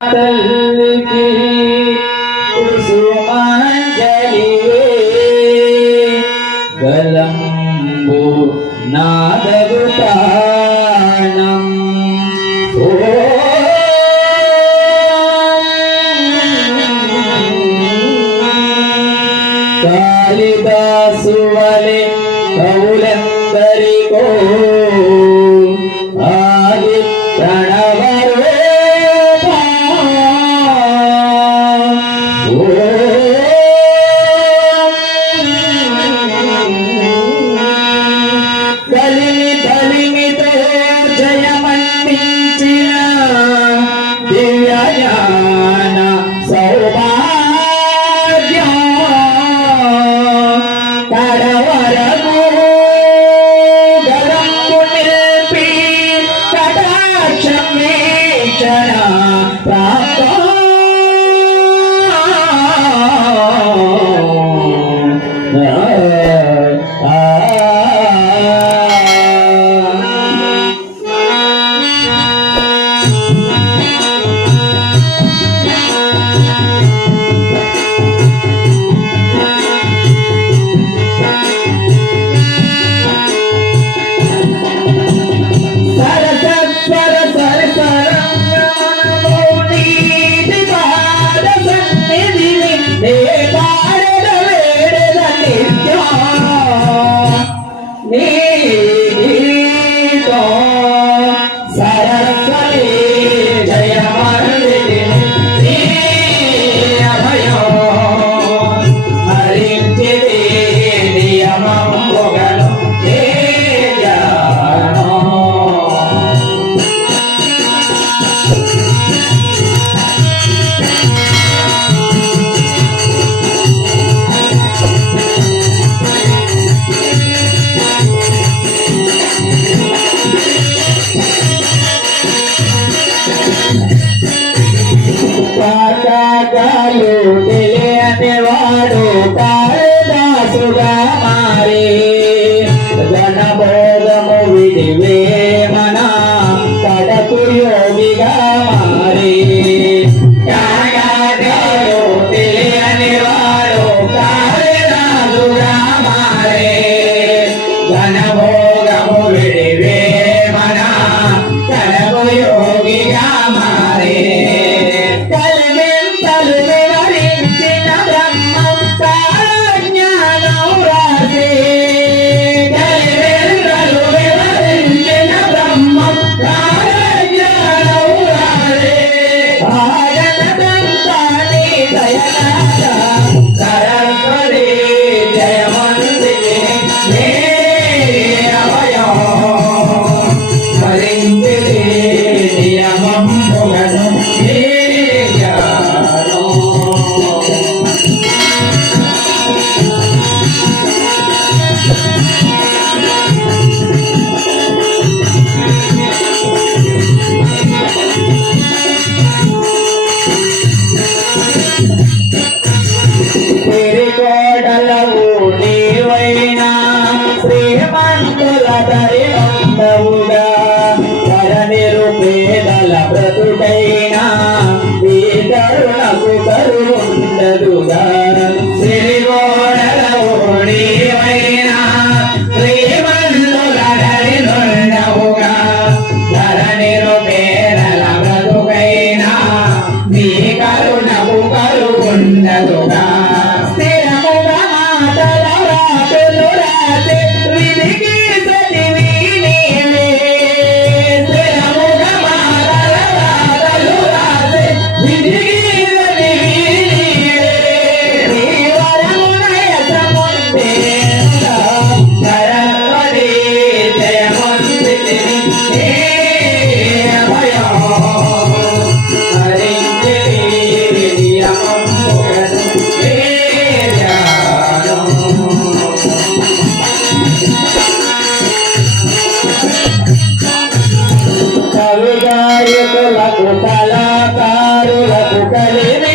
تهلكه وسقاه కళాకారులకు కలిగి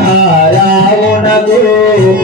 હારાઓ ન